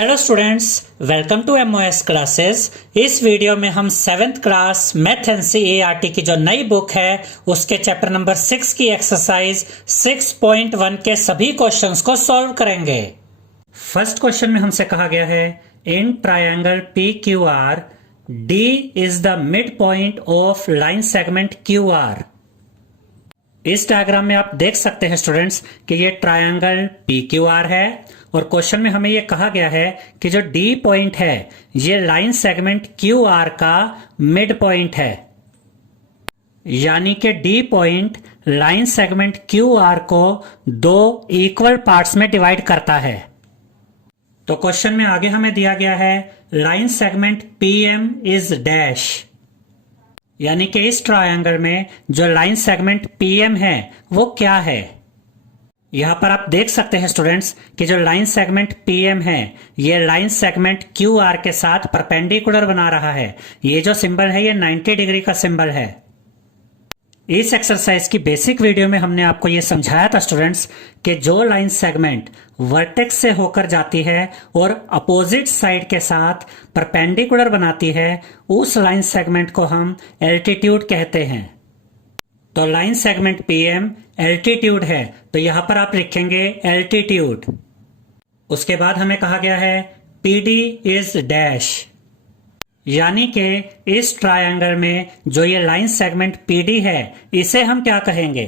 Hello students, welcome to MOS classes. इस video में हम 7th क्लास मैथ एनसीईआरटी की जो नई बुक है उसके चैप्टर नंबर 6 की एक्सरसाइज 6.1 के सभी क्वेश्चंस को सॉल्व करेंगे। फर्स्ट क्वेश्चन में हमसे कहा गया है in triangle P Q R D is the mid point of line segment Q R. इस डायग्राम में आप देख सकते हैं स्टूडेंट्स कि ये ट्रायंगल पी क्यू आर है और क्वेश्चन में हमें यह कहा गया है कि जो डी पॉइंट है ये लाइन सेगमेंट क्यू आर का मिड पॉइंट है, यानी कि D point line segment Q R को दो इक्वल पार्ट्स में डिवाइड करता है। तो क्वेश्चन में आगे हमें दिया गया है line segment P M is dash, यानी कि इस ट्रायंगल में जो लाइन सेगमेंट पी एम है वो क्या है। यहां पर आप देख सकते हैं स्टूडेंट्स कि जो लाइन सेगमेंट पीएम है ये लाइन सेगमेंट क्यू आर के साथ परपेंडिकुलर बना रहा है। ये जो सिंबल है ये 90 डिग्री का सिंबल है। इस एक्सरसाइज की बेसिक वीडियो में हमने आपको ये समझाया था स्टूडेंट्स कि जो लाइन सेगमेंट वर्टेक्स से होकर जाती है और अपोजिट साइड के साथ परपेंडिकुलर बनाती है उस लाइन सेगमेंट को हम एल्टीट्यूड कहते हैं। तो लाइन सेगमेंट पीएम एल्टीट्यूड है, तो यहां पर आप लिखेंगे एल्टीट्यूड। उसके बाद हमें कहा गया है पीडी इज डैश, यानी कि इस ट्रायंगल में जो ये लाइन सेगमेंट पीडी है इसे हम क्या कहेंगे।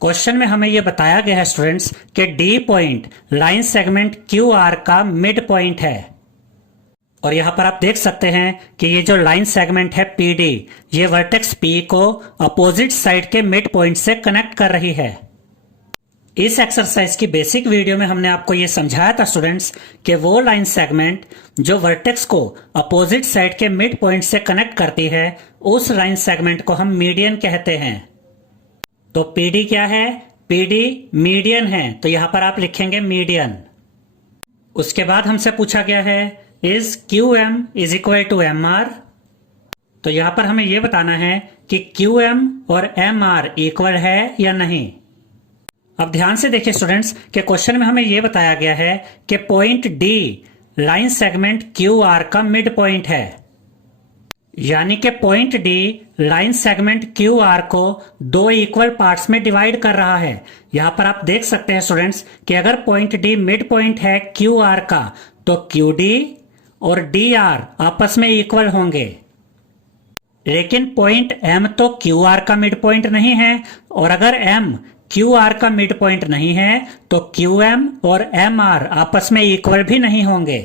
क्वेश्चन में हमें यह बताया गया है स्टूडेंट्स कि D point line segment Q R का मिड पॉइंट है और यहां पर आप देख सकते हैं कि ये जो लाइन सेगमेंट है पीडी ये वर्टेक्स पी को अपोजिट साइड के मिड पॉइंट से कनेक्ट कर रही है। इस एक्सरसाइज की बेसिक वीडियो में हमने आपको ये समझाया था स्टूडेंट्स कि वो लाइन सेगमेंट जो वर्टेक्स को अपोजिट साइड के मिड पॉइंट से कनेक्ट करती है उस लाइन सेगमेंट को हम मीडियन कहते हैं। तो पीडी क्या है? पीडी मीडियन है, तो यहां पर आप लिखेंगे मीडियन। उसके बाद हमसे पूछा गया है is Q M is equal to M R. तो यहां पर हमें यह बताना है कि क्यू एम और एम आर इक्वल है या नहीं। अब ध्यान से देखिए स्टूडेंट्स कि क्वेश्चन में हमें यह बताया गया है कि point D line segment Q R का मिड पॉइंट है, यानी कि point D line segment Q R को दो इक्वल पार्ट्स में डिवाइड कर रहा है। यहां पर आप देख सकते हैं स्टूडेंट्स कि अगर पॉइंट डी मिड पॉइंट है क्यू आर का तो क्यू डी और डी आर आपस में इक्वल होंगे, लेकिन पॉइंट एम तो क्यू आर का मिड पॉइंट नहीं है और अगर एम क्यू आर का मिड पॉइंट नहीं है तो क्यू एम और एम आर आपस में इक्वल भी नहीं होंगे।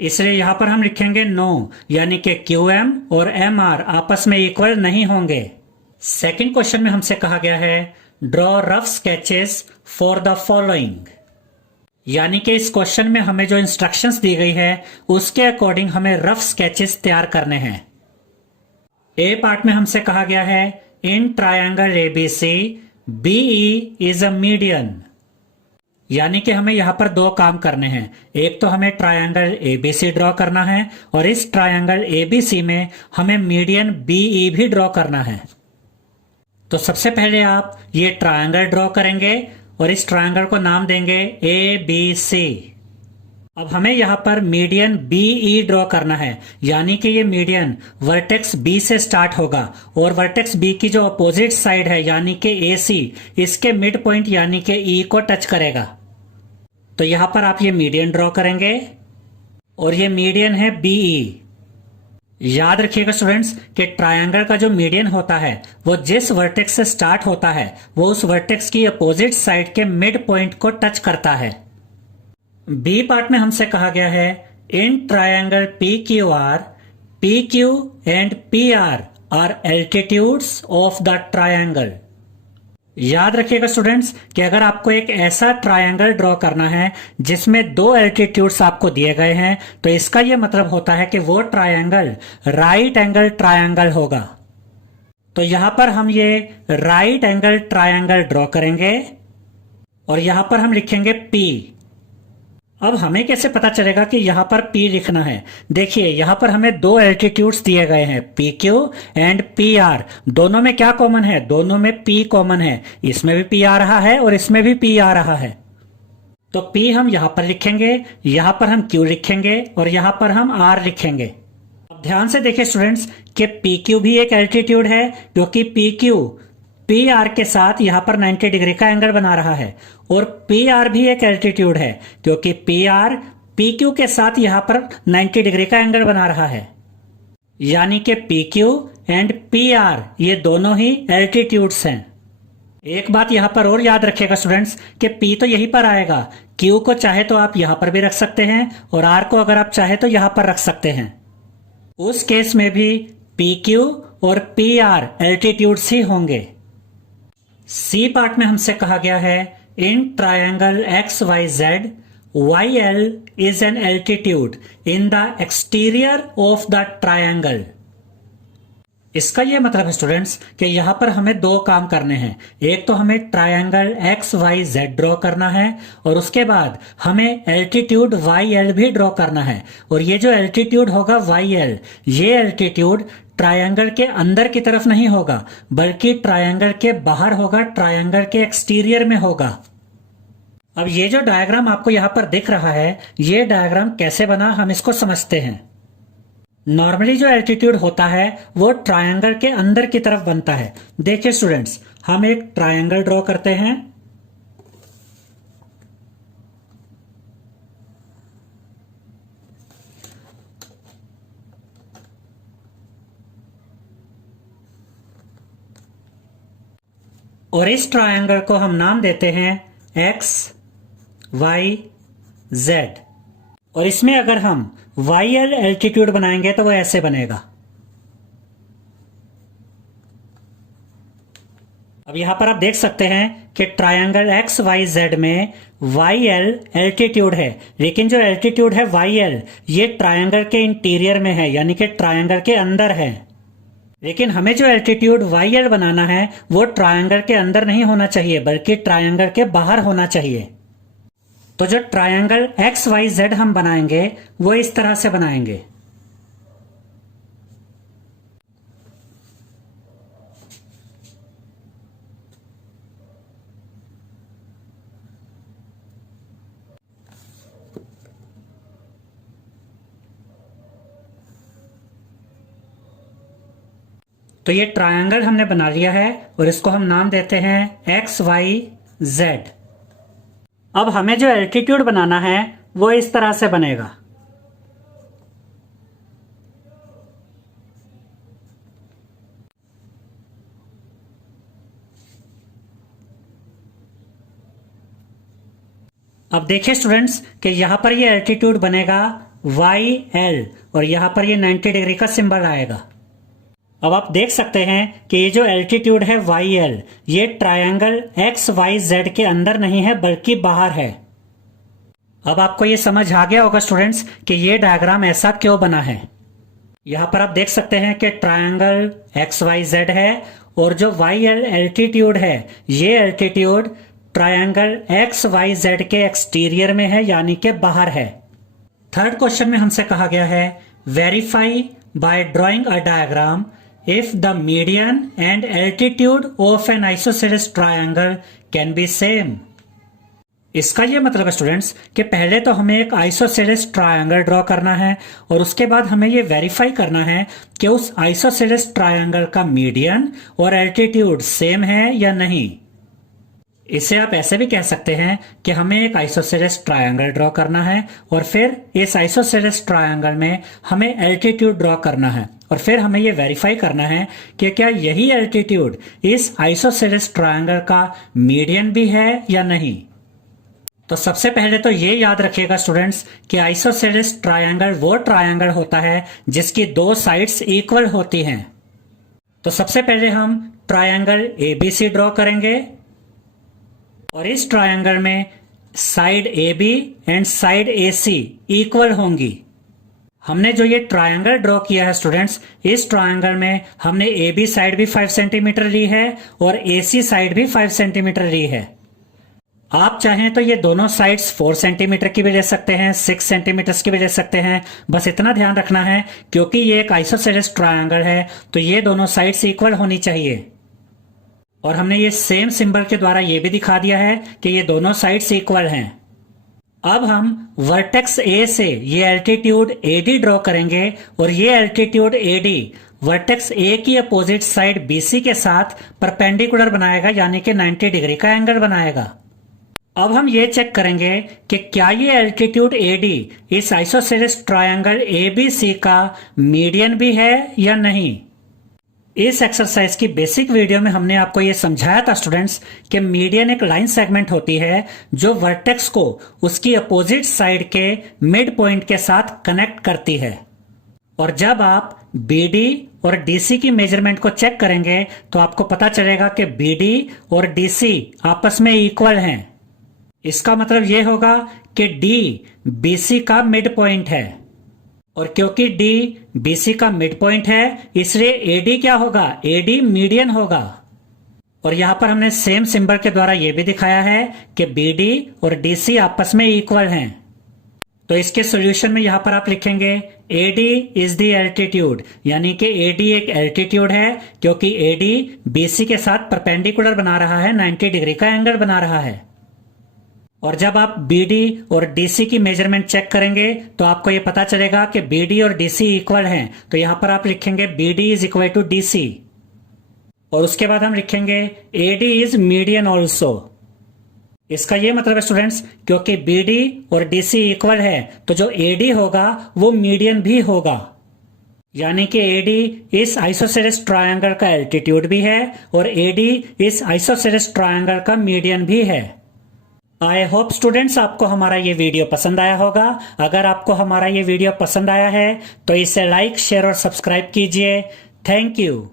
इसलिए यहां पर हम लिखेंगे नो, यानी कि क्यू एम और एम आर आपस में इक्वल नहीं होंगे। सेकंड क्वेश्चन में हमसे कहा गया है draw rough sketches for the following, यानी कि इस क्वेश्चन में हमें जो इंस्ट्रक्शंस दी गई है उसके अकॉर्डिंग हमें रफ स्केचेस तैयार करने हैं। ए पार्ट में हमसे कहा गया है in triangle ABC BE is a median, यानी कि हमें यहां पर दो काम करने हैं। एक तो हमें ट्रायंगल एबीसी ड्रॉ करना है और इस ट्रायंगल एबीसी में हमें मीडियन बीई भी ड्रॉ करना है। तो सबसे पहले आप ये ट्रायंगल ड्रॉ करेंगे और इस ट्रायंगल को नाम देंगे ए बी सी। अब हमें यहां पर मीडियन बीई ड्रॉ करना है, यानी कि ये मीडियन वर्टेक्स बी से स्टार्ट होगा और वर्टेक्स बी की जो अपोजिट साइड है यानी कि ए सी इसके मिड पॉइंट यानी कि ई को टच करेगा। तो यहां पर आप ये मीडियन ड्रॉ करेंगे और ये मीडियन है बीई। याद रखिएगा स्टूडेंट्स कि ट्रायंगल का जो मीडियन होता है वो जिस वर्टेक्स से स्टार्ट होता है वो उस वर्टेक्स की अपोजिट साइड के मिड पॉइंट को टच करता है। बी पार्ट में हमसे कहा गया है in triangle P Q and P R altitudes of the triangle. याद रखिएगा स्टूडेंट्स कि अगर आपको एक ऐसा ट्रायंगल ड्रॉ करना है जिसमें दो एल्टीट्यूड्स आपको दिए गए हैं तो इसका यह मतलब होता है कि वो ट्रायंगल राइट एंगल ट्रायंगल होगा। तो यहां पर हम ये राइट एंगल ट्रायंगल ड्रॉ करेंगे और यहां पर हम लिखेंगे P। अब हमें कैसे पता चलेगा कि यहां पर P लिखना है? देखिए यहां पर हमें दो एल्टीट्यूड्स दिए गए हैं PQ एंड PR। दोनों में क्या कॉमन है? दोनों में P कॉमन है। इसमें भी P आ रहा है और इसमें भी P आ रहा है। तो P हम यहां पर लिखेंगे, यहां पर हम Q लिखेंगे और यहां पर हम R लिखेंगे। अब ध्यान से देखिए स्टूडेंट्स कि PQ भी एक एल्टीट्यूड है, क्योंकि PQ PR के साथ यहां पर 90 डिग्री का एंगल बना रहा है, और PR भी एक एल्टीट्यूड है, क्योंकि PR PQ के साथ यहां पर 90 डिग्री का एंगल बना रहा है। यानी कि PQ एंड PR ये दोनों ही एल्टीट्यूड्स हैं। एक बात यहां पर और याद रखिएगा स्टूडेंट्स कि P तो यहीं पर आएगा, Q को चाहे तो आप यहां पर भी रख सकते हैं और R को अगर आप चाहे तो यहां पर रख सकते हैं। उस केस में भी PQ और PR एल्टीट्यूड्स ही होंगे। C पार्ट में हमसे कहा गया है in triangle XYZ YL is an altitude in the exterior of the triangle। इसका यह मतलब है स्टूडेंट्स कि यहां पर हमें दो काम करने हैं। एक तो हमें ट्रायंगल XYZ ड्रॉ करना है और उसके बाद हमें एल्टीट्यूड YL भी ड्रॉ करना है। और ये जो एल्टीट्यूड होगा YL, ये एल्टीट्यूड ट्रायंगल के अंदर की तरफ नहीं होगा, बल्कि ट्रायंगल के बाहर होगा, ट्रायंगल के एक्सटीरियर में होगा। अब ये जो डायग्राम आपको यहां पर दिख रहा है, ये डायग्राम कैसे बना हम इसको समझते हैं। नॉर्मली जो एल्टीट्यूड होता है वो ट्रायंगल के अंदर की तरफ बनता है। देखिए स्टूडेंट्स, हम एक ट्रायंगल ड्रॉ करते हैं। और इस ट्रायंगल को हम नाम देते हैं XYZ। और इसमें अगर हम YL एल्टीट्यूड बनाएंगे तो वो ऐसे बनेगा। अब यहां पर आप देख सकते हैं कि ट्रायंगल XYZ में YL एल्टीट्यूड है, लेकिन जो एल्टीट्यूड है YL ये ट्रायंगल के इंटीरियर में है, यानी कि ट्रायंगल के अंदर है। लेकिन हमें जो एल्टीट्यूड YL बनाना है वो ट्रायंगल के अंदर नहीं होना चाहिए, बल्कि ट्रायंगल के बाहर होना चाहिए। तो जो ट्रायंगल XYZ हम बनाएंगे वो इस तरह से बनाएंगे। तो ये ट्रायंगल हमने बना लिया है और इसको हम नाम देते हैं XYZ। अब हमें जो एल्टीट्यूड बनाना है वो इस तरह से बनेगा। अब देखिए स्टूडेंट्स कि यहां पर ये एल्टीट्यूड बनेगा YL और यहां पर ये 90 डिग्री का सिंबल आएगा। अब आप देख सकते हैं कि ये जो एल्टीट्यूड है YL ये ट्रायंगल XYZ के अंदर नहीं है, बल्कि बाहर है। अब आपको ये समझ आ गया होगा स्टूडेंट्स कि ये डायग्राम ऐसा क्यों बना है। यहां पर आप देख सकते हैं कि ट्रायंगल XYZ है और जो YL एल्टीट्यूड है ये एल्टीट्यूड ट्रायंगल XYZ के एक्सटीरियर में है, यानी कि बाहर है। थर्ड क्वेश्चन में हमसे कहा गया है verify bye drawing a diagram if the median and altitude of an isosceles triangle can be same। इसका यह मतलब है स्टूडेंट्स कि पहले तो हमें एक आइसोसेलेस ट्रायंगल ड्रॉ करना है और उसके बाद हमें यह वेरीफाई करना है कि उस आइसोसेलेस ट्रायंगल का मीडियन और एल्टीट्यूड सेम है या नहीं। इसे आप ऐसे भी कह सकते हैं कि हमें एक आइसोसेलेस ट्रायंगल ड्रॉ करना है और फिर इस आइसोसेलेस ट्रायंगल में हमें एल्टीट्यूड ड्रॉ करना है और फिर हमें यह वेरीफाई करना है कि क्या यही एल्टीट्यूड इस आइसोसेलेस ट्रायंगल का मीडियन भी है या नहीं। तो सबसे पहले तो ये याद रखिएगा स्टूडेंट्स कि आइसोसेलेस ट्रायंगल वो ट्रायंगल होता है जिसकी दो साइड्स इक्वल होती हैं। तो सबसे पहले हम ट्रायंगल ABC ड्रॉ करेंगे और इस ट्रायंगल में side AB and side AC equal होंगी। हमने जो ये ट्रायंगल ड्रॉ किया है स्टूडेंट्स, इस ट्रायंगल में हमने AB साइड भी 5 सेंटीमीटर ली है और AC साइड भी 5 सेंटीमीटर ली है। आप चाहें तो ये दोनों साइड्स 4 सेंटीमीटर की भी ले सकते हैं, 6 सेंटीमीटर की भी ले सकते हैं। बस इतना ध्यान रखना है क्योंकि ये एक आइसोसेलेस ट्रायंगल है तो ये दोनों साइड्स इक्वल होनी चाहिए। और हमने ये सेम सिंबल के द्वारा ये भी दिखा दिया है कि ये दोनों साइड्स इक्वल हैं। अब हम वर्टेक्स ए से ये एल्टीट्यूड AD ड्रॉ करेंगे और ये एल्टीट्यूड AD वर्टेक्स ए की अपोजिट साइड BC के साथ परपेंडिकुलर बनाएगा, यानी कि 90 डिग्री का एंगल बनाएगा। अब हम ये चेक करेंगे कि क्या ये एल्टीट्यूड AD इस आइसोसेलेस ट्रायंगल ABC का मीडियन भी है या नहीं। इस एक्सरसाइज की बेसिक वीडियो में हमने आपको ये समझाया था स्टूडेंट्स कि मीडियन एक लाइन सेगमेंट होती है जो वर्टेक्स को उसकी अपोजिट साइड के मिड पॉइंट के साथ कनेक्ट करती है। और जब आप BD और DC की मेजरमेंट को चेक करेंगे तो आपको पता चलेगा कि BD और DC आपस में इक्वल हैं। इसका मतलब ये होगा कि D BC का मिड पॉइंट है, और क्योंकि D BC का मिड पॉइंट है इसलिए AD क्या होगा, AD मीडियन होगा। और यहां पर हमने सेम सिंबल के द्वारा यह भी दिखाया है कि BD और DC आपस में इक्वल हैं। तो इसके सॉल्यूशन में यहां पर आप लिखेंगे AD इज द एल्टीट्यूड, यानी कि AD एक एल्टीट्यूड है क्योंकि AD BC के साथ परपेंडिकुलर बना रहा है, 90 डिग्री का एंगल बना रहा है। और जब आप BD और DC की मेजरमेंट चेक करेंगे तो आपको यह पता चलेगा कि BD और DC इक्वल हैं। तो यहां पर आप लिखेंगे BD is equal to DC, और उसके बाद हम लिखेंगे AD इज मीडियन ऑल्सो। इसका यह मतलब है स्टूडेंट्स, क्योंकि BD और DC इक्वल है तो जो AD होगा वो मीडियन भी होगा, यानी कि AD इस आइसोसेलेस ट्रायंगल का एल्टीट्यूड भी है और AD इस आइसोसेलेस ट्रायंगल का मीडियन भी है। आई होप स्टूडेंट्स आपको हमारा ये वीडियो पसंद आया होगा। अगर आपको हमारा ये वीडियो पसंद आया है तो इसे लाइक, शेयर और सब्सक्राइब कीजिए। Thank you.